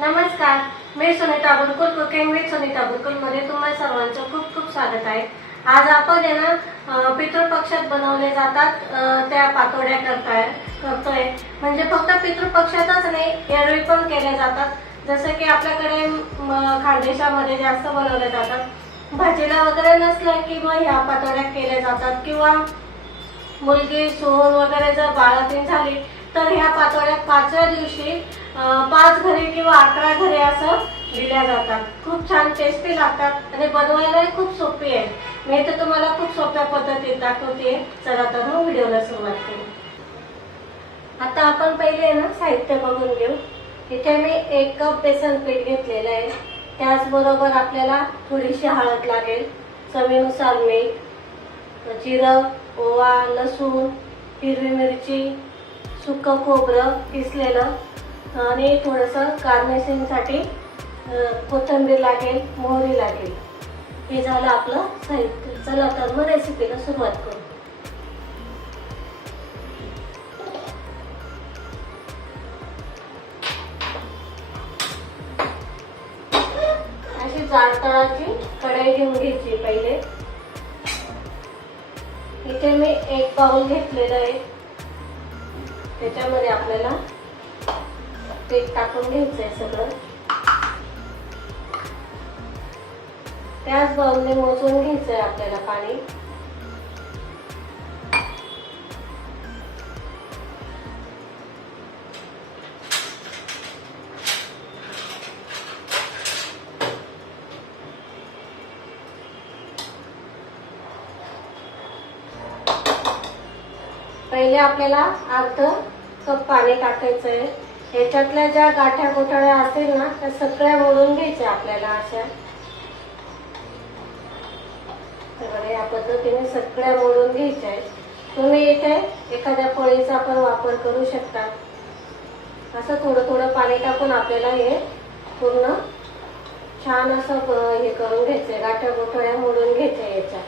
नमस्कार मी Sunita Bulkul cooking with Sunita बुलकुलमध्ये तुम्हा सर्वांचं खूप खूप स्वागत आहे. आज आपण आहे ना पितृपक्षात बनवले जातात त्या पातोड्या करताय करतोय. म्हणजे फक्त पितृपक्षातच नाही एरवी पण केल्या जातात. जसं की आपल्याकडे खानदेशामध्ये जास्त बनवल्या जातात. भाजीला वगैरे नसलं की मग ह्या पातोड्या केल्या जातात. किंवा मुलगी सून वगैरे जर बाळातीन झाली तर ह्या पातोड्या पाचव्या दिवशी पाच घरी किंवा अकरा घरे असं दिल्या जातात. खूप छान टेस्टी लागतात. आणि बनवायलाही खूप सोपी आहे. मी तर तुम्हाला खूप सोप्या पद्धतीत दाखवते. चला तर मग व्हिडिओला सुरुवात करू. आता आपण पहिले ना साहित्य बघून घेऊ. इथे मी एक कप बेसन पीठ घेतलेलं आहे. त्याचबरोबर आपल्याला थोडीशी हळद लागेल. चवीनुसार मीठ जिरं ओवा लसूण हिरवी मिरची सुकं खोबरं किसलेलं आणि थोडंसं गार्निशिंगसाठी कोथिंबीर लागेल मोहरी लागेल. हे झालं आपलं साहित्य. चला तर मग रेसिपीला सुरुवात करू. अशी जाड तळाची कढई घेऊन घ्यायची पहिले. इथे मी एक बाउल घेतलेलं आहे. त्याच्यामध्ये आपल्याला पीठ टाकून घ्यायचंय सगळं. त्याच बाउलने मोजून घ्यायचंय आपल्याला पाणी. पहिले आपल्याला अर्ध कप पाणी टाकायचं आहे याच्यातल्या ज्या गाठ्या गोठाळ्या असतील ना त्या सगळ्या मोडून घ्यायच्या आपल्याला अशा. तर या पद्धतीने सगळ्या मोडून घ्यायच्या आहेत. तुम्ही इथे एखाद्या पळीचा पण वापर करू शकता. असं थोडं थोडं पाणी टाकून आपल्याला हे पूर्ण छान असं हे करून घ्यायचंय. गाठ्या गोठळ्या मोडून घ्यायच्या याच्या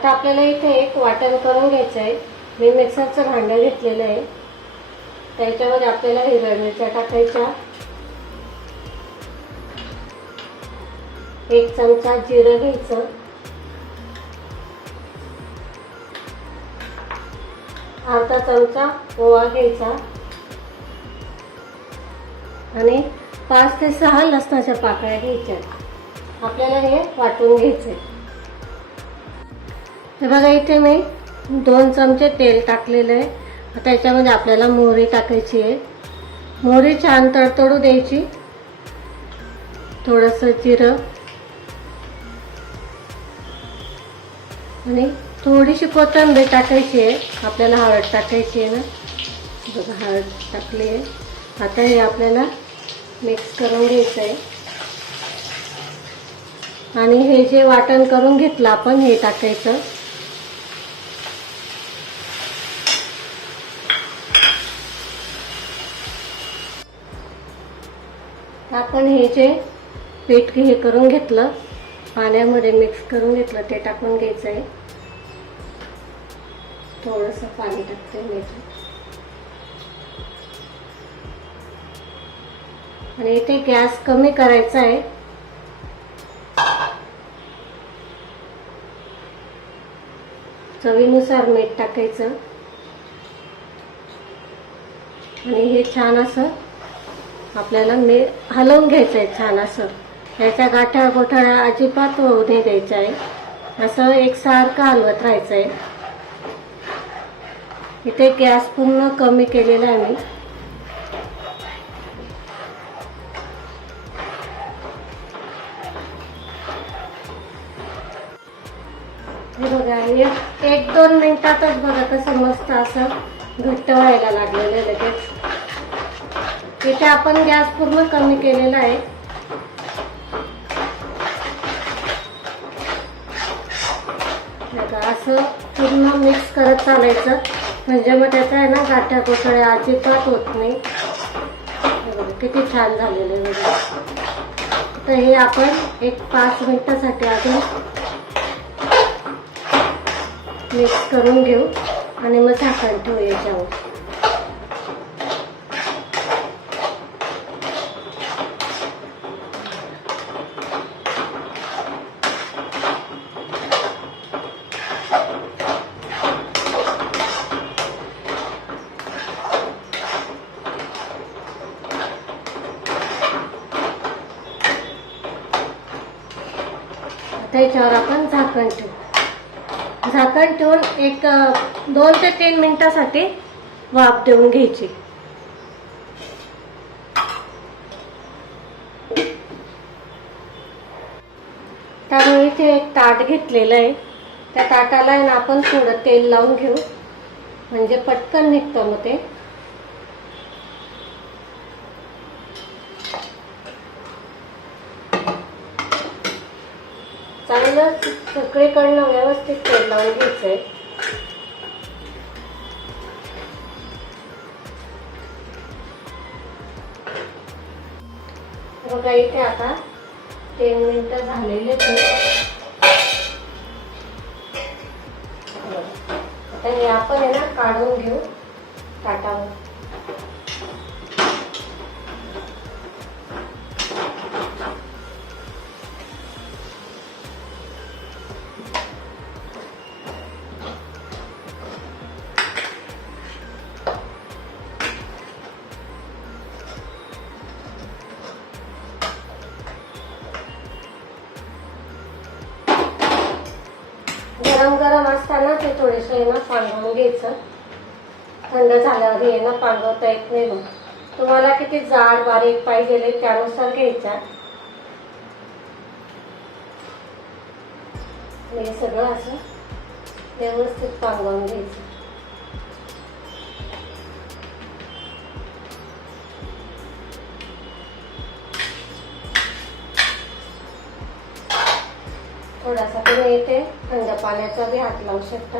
आता आपल्याला इथे एक वाटण करून घ्यायचं आहे मी मिक्सरचं भांडं घेतलेलं आहे. त्याच्यामध्ये आपल्याला हिरव्या मिरच्या टाकायच्या. एक चमचा जिरं घ्यायचं. अर्धा चमचा ओवा घ्यायचा. आणि पाच ते सहा लसणाच्या पाकळ्या घ्यायच्या. आपल्याला हे वाटून घ्यायचं आहे हे बघा इथे मी दोन चमचे तेल टाकलेलं आहे. आता याच्यामध्ये आपल्याला मोहरी टाकायची आहे. मोहरी छान तडतडू द्यायची. थोडंसं जिरं. आणि थोडीशी कोथिंबीर टाकायची आहे. आपल्याला हळद टाकायची आहे ना. बघा हळद टाकली आहे. आता हे आपल्याला मिक्स करून घ्यायचं आहे. आणि हे जे वाटण करून घेतलं आपण हे टाकायचं. आपण हे जे पीठ हे करून घेतलं पाण्यामध्ये मिक्स करून घेतलं ते टाकून घ्यायचं आहे थोडंसं पाणी टाकते मी आणि इथे गॅस कमी करायचा आहे चवीनुसार मीठ टाकायचं. आणि हे छान असं आपल्याला मी हलवून घ्यायचं आहे छान असं. याच्या गाठ्या गोठाळा अजिबात होऊ नाही द्यायचा आहे असं एकसारखं हलवत राहायचं आहे इथे गॅस पूर्ण कमी केलेला आहे मी. बघा एक एक दोन मिनिटातच बघा कसं मस्त असं घट्ट व्हायला लागलेलं आहे लगेच. इथे आपण गॅस पूर्ण कमी केलेला आहे. असं पूर्ण मिक्स करत चालायचं. म्हणजे मग त्याचा आहे ना गाठ्या कोसळ्या अजिबात होत नाही. किती छान झालेलं आहे तर हे आपण एक पाच मिनिटासाठी अजून मिक्स करून घेऊ आणि मग झाकण ठेवू याच्यावर याच्यावर आपण झाकण ठेवू. झाकण ठेवून एक दोन ते तीन मिनिटासाठी वाफ देऊन घ्यायची. त्यामुळे इथे एक ताट घेतलेलं आहे. त्या ताटाला आपण थोडं तेल लावून घेऊ. म्हणजे पटकन निघतं मग ते. चांगलं सगळीकडनं व्यवस्थित तेल लावून घ्यायचंय बघा इथे आता तीन मिनिटं झालेले आता हे आपण आहे ना काढून घेऊ ताटावर थोडंसं आहे ना पांघरून घ्यायचं. थंड झाल्यावर हे ना पांगवता येत नाही मग तुम्हाला किती जाड बारीक पाहिजे त्यानुसार घ्यायचा. हे सगळं असं व्यवस्थित पांगवून घ्यायचं. थोडासा तुम्ही येते थंड पाण्याचा बी हात लावू शकता.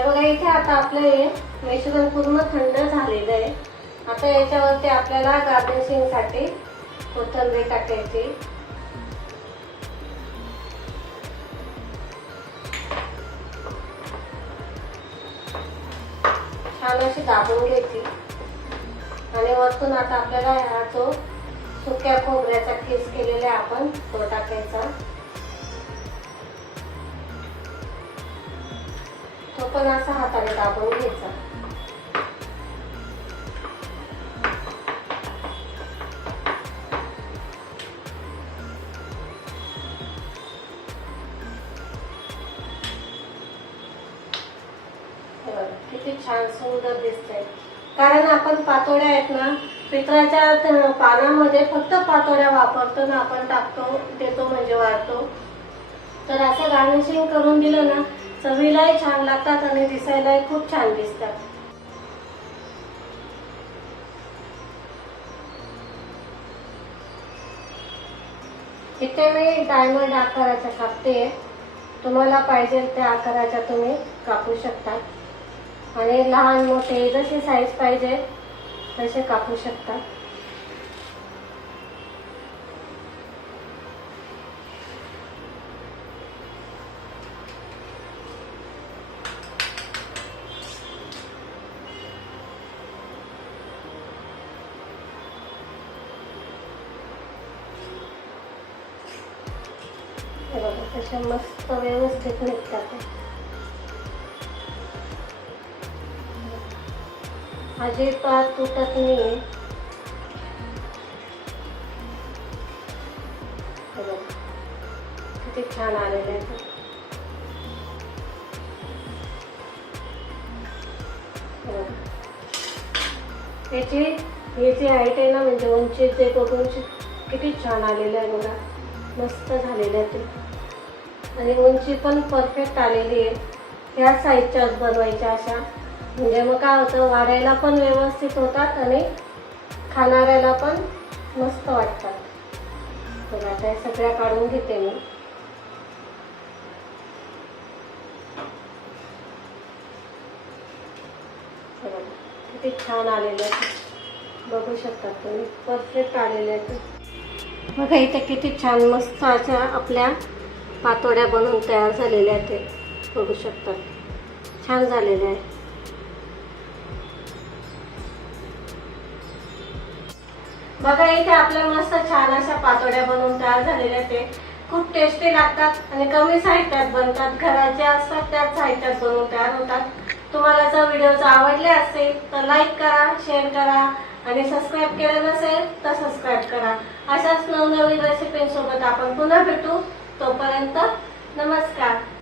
हे बघा इथे आता आपलं हे मिश्रण पूर्ण थंड झालेलं आहे. आता याच्यावरती आपल्याला गार्निशिंगसाठी कोथंबीर टाकायची. छान अशी दाबून घ्यायची. आणि वरतून आता आपल्याला हा जो सुक्या खोबऱ्याचा किस केलेला आहे आपण तो टाकायचा. पण असा हाताने दाबून घ्यायचा किती छान सुंदर दिसतंय. कारण आपण पातोड्या आहेत ना पित्राच्या पानामध्ये फक्त पातोड्या वापरतो ना आपण टाकतो देतो म्हणजे वाढतो. तर असं गार्निशिंग करून दिलं ना चवीलाही छान लागतात आणि दिसायलाही खूप छान दिसतात. इथे मी डायमंड आकाराच्या कापते. तुम्हाला पाहिजे त्या आकाराच्या तुम्ही कापू शकता. आणि लहान मोठे जशी साईज पाहिजे तसे कापू शकता. अशा मस्त व्यवस्थित निघतात अजिबात तुटत नाही किती छान आलेले आहे त्याची हे जे हाईट आहे ना म्हणजे उंची ते बघून किती छान आलेलं आहे बघा. मस्त झालेलं आहे ते. आणि उंची पण परफेक्ट आलेली आहे. ह्या साईजच्याच बनवायच्या अशा. म्हणजे मग काय होतं वाढायला पण व्यवस्थित होतात आणि खाणाऱ्याला पण मस्त वाटतात. तर आता हे सगळ्या काढून घेते मी. किती छान आलेले आहेत बघू शकता तुम्ही परफेक्ट आलेले आहेत बघा इथे किती छान मस्त अशा आपल्या पातोड्या बनवून तयार झालेल्या आहेत ते. बघू शकतात छान झालेले आहे. बघा इथे आपल्या मस्त छान अशा पातोड्या बनवून तयार झालेल्या आहेत ते. खूप टेस्टी लागतात आणि कमी साहित्यात बनतात. घराच्या असतात त्याच साहित्यात बनवून तयार होतात. तुम्हाला जर व्हिडिओ जर आवडले असेल तर लाईक करा शेअर करा आणि सबस्क्राईब केलं नसेल तर सबस्क्राईब करा. अशाच नवनवीन रेसिपींसोबत आपण पुन्हा भेटू. तोपर्यंत नमस्कार.